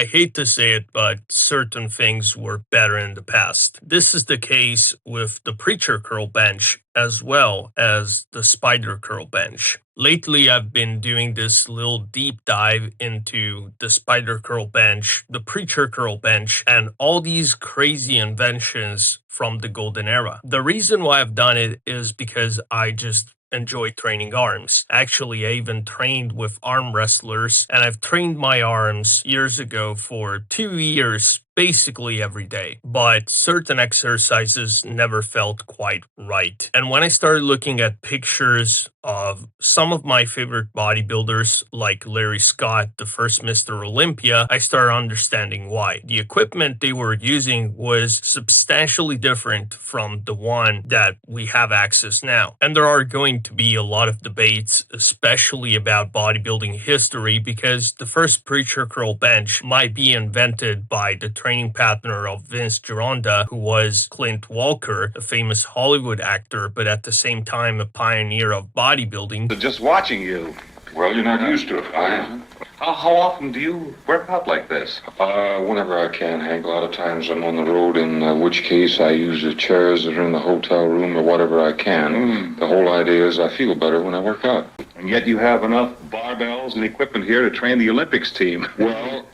I hate to say it, but certain things were better in the past. This is the case with the preacher curl bench as well as the spider curl bench. Lately, I've been doing this little deep dive into the spider curl bench, the preacher curl bench, and all these crazy inventions from the golden era. The reason why I've done it is because I just enjoy training arms. Actually, I even trained with arm wrestlers, and I've trained my arms years ago for 2 years, basically every day. But certain exercises never felt quite right. And when I started looking at pictures of some of my favorite bodybuilders, like Larry Scott, the first Mr. Olympia, I started understanding why. The equipment they were using was substantially different from the one that we have access now. And there are going to be a lot of debates, especially about bodybuilding history, because the first preacher curl bench might be invented by the training partner of Vince Gironda, who was Clint Walker, a famous Hollywood actor, but at the same time a pioneer of bodybuilding. Just watching you. Well, you're not used to it. I am. How often do you work out like this? Whenever I can, Hank. A lot of times I'm on the road, in which case I use the chairs that are in the hotel room or whatever I can. The whole idea is I feel better when I work out. And yet you have enough barbells and equipment here to train the Olympics team. Well,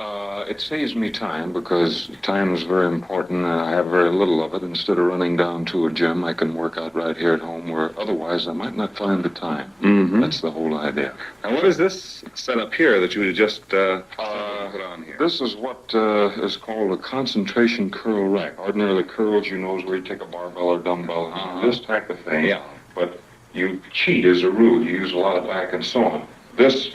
it saves me time because time is very important and I have very little of it. Instead of running down to a gym, I can work out right here at home where otherwise I might not find the time. That's the whole idea. Now, what is this setup here that you just put on here? This is what is called a concentration curl rack. Ordinarily curls, you know, is where you take a barbell or dumbbell and do this type of thing. Yeah. But you cheat as a rule. You use a lot of back and so on. This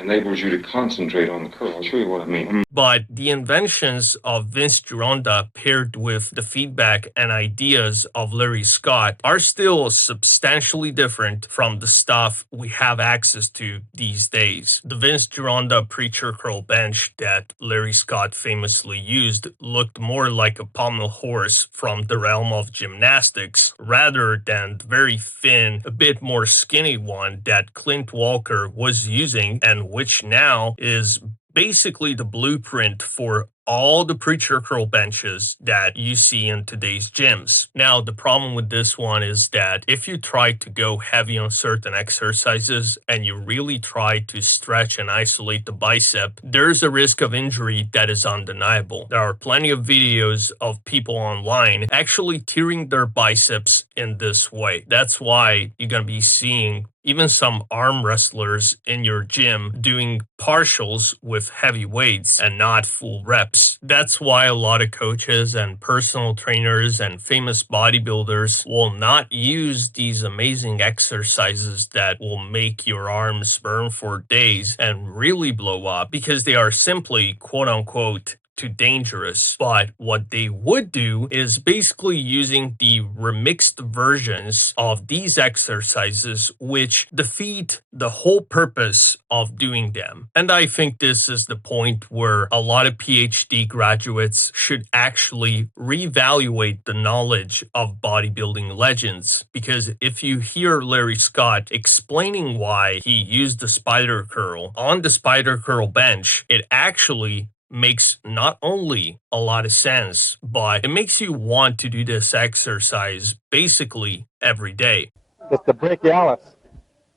enables you to concentrate on the curl. I'll show you what I mean. But the inventions of Vince Gironda paired with the feedback and ideas of Larry Scott are still substantially different from the stuff we have access to these days. The Vince Gironda preacher curl bench that Larry Scott famously used looked more like a pommel horse from the realm of gymnastics rather than the very thin, a bit more skinny one that Clint Walker was using, and which now is basically the blueprint for all the preacher curl benches that you see in today's gyms. Now, the problem with this one is that if you try to go heavy on certain exercises and you really try to stretch and isolate the bicep, there's a risk of injury that is undeniable. There are plenty of videos of people online actually tearing their biceps in this way. That's why you're going to be seeing even some arm wrestlers in your gym doing partials with heavy weights and not full reps. That's why a lot of coaches and personal trainers and famous bodybuilders will not use these amazing exercises that will make your arms burn for days and really blow up because they are simply, quote unquote, too dangerous. But what they would do is basically using the remixed versions of these exercises, which defeat the whole purpose of doing them. And I think this is the point where a lot of PhD graduates should actually reevaluate the knowledge of bodybuilding legends, because if you hear Larry Scott explaining why he used the spider curl on the spider curl bench, it actually makes not only a lot of sense, but it makes you want to do this exercise basically every day. It's the brachialis,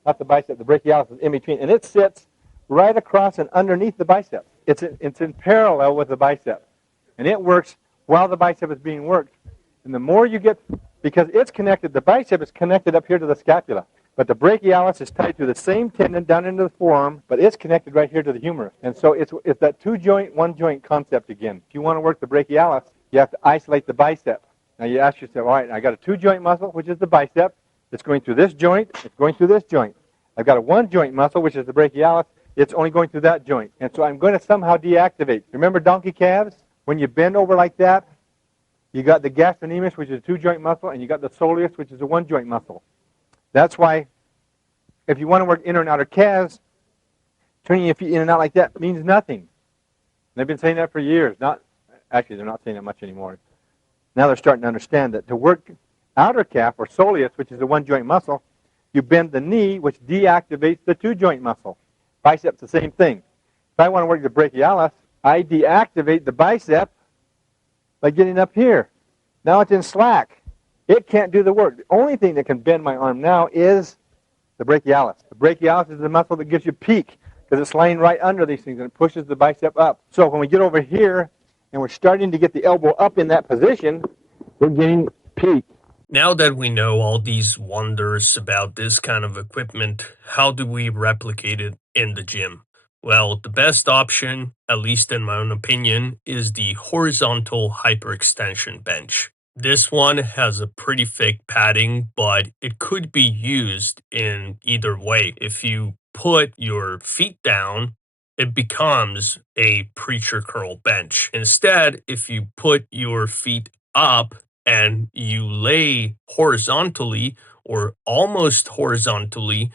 not the bicep. The brachialis is in between, and it sits right across and underneath the bicep. It's in parallel with the bicep, and it works while the bicep is being worked. And the more you get, because it's connected, the bicep is connected up here to the scapula. But the brachialis is tied to the same tendon down into the forearm, but it's connected right here to the humerus. And so it's that two-joint, one-joint concept again. If you want to work the brachialis, you have to isolate the bicep. Now you ask yourself, all right, I got a two-joint muscle, which is the bicep. It's going through this joint. It's going through this joint. I've got a one-joint muscle, which is the brachialis. It's only going through that joint. And so I'm going to somehow deactivate. Remember donkey calves? When you bend over like that, you got the gastrocnemius, which is a two-joint muscle, and you got the soleus, which is a one-joint muscle. That's why if you want to work inner and outer calves, turning your feet in and out like that means nothing. And they've been saying that for years. Actually, they're not saying that much anymore. Now they're starting to understand that to work outer calf, or soleus, which is the one-joint muscle, you bend the knee, which deactivates the two-joint muscle. Biceps, the same thing. If I want to work the brachialis, I deactivate the bicep by getting up here. Now it's in slack. It can't do the work. The only thing that can bend my arm now is the brachialis. The brachialis is the muscle that gives you peak because it's laying right under these things and it pushes the bicep up. So when we get over here and we're starting to get the elbow up in that position, we're getting peak. Now that we know all these wonders about this kind of equipment, how do we replicate it in the gym? Well, the best option, at least in my own opinion, is the horizontal hyperextension bench. This one has a pretty thick padding, but it could be used in either way. If you put your feet down, it becomes a preacher curl bench. Instead, if you put your feet up and you lay horizontally or almost horizontally,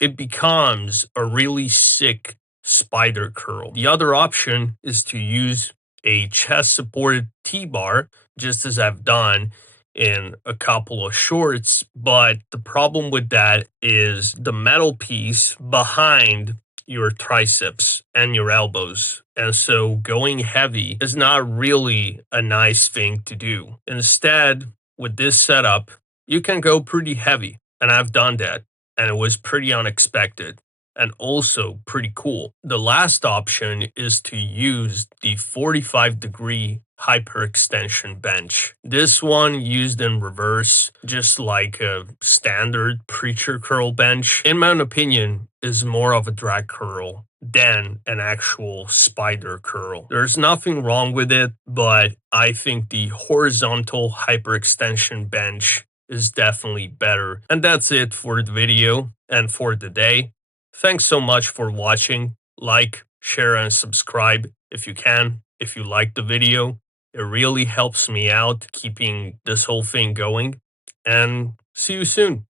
it becomes a really sick spider curl. The other option is to use a chest supported T-bar, just as I've done in a couple of shorts, but the problem with that is the metal piece behind your triceps and your elbows. And so going heavy is not really a nice thing to do. Instead, with this setup, you can go pretty heavy. And I've done that. And it was pretty unexpected and also pretty cool. The last option is to use the 45-degree hyperextension bench. This one used in reverse, just like a standard preacher curl bench, in my own opinion, is more of a drag curl than an actual spider curl. There's nothing wrong with it, but I think the horizontal hyperextension bench is definitely better. And that's it for the video and for the day. Thanks so much for watching. Like, share, and subscribe if you can. If you like the video, it really helps me out keeping this whole thing going. And see you soon.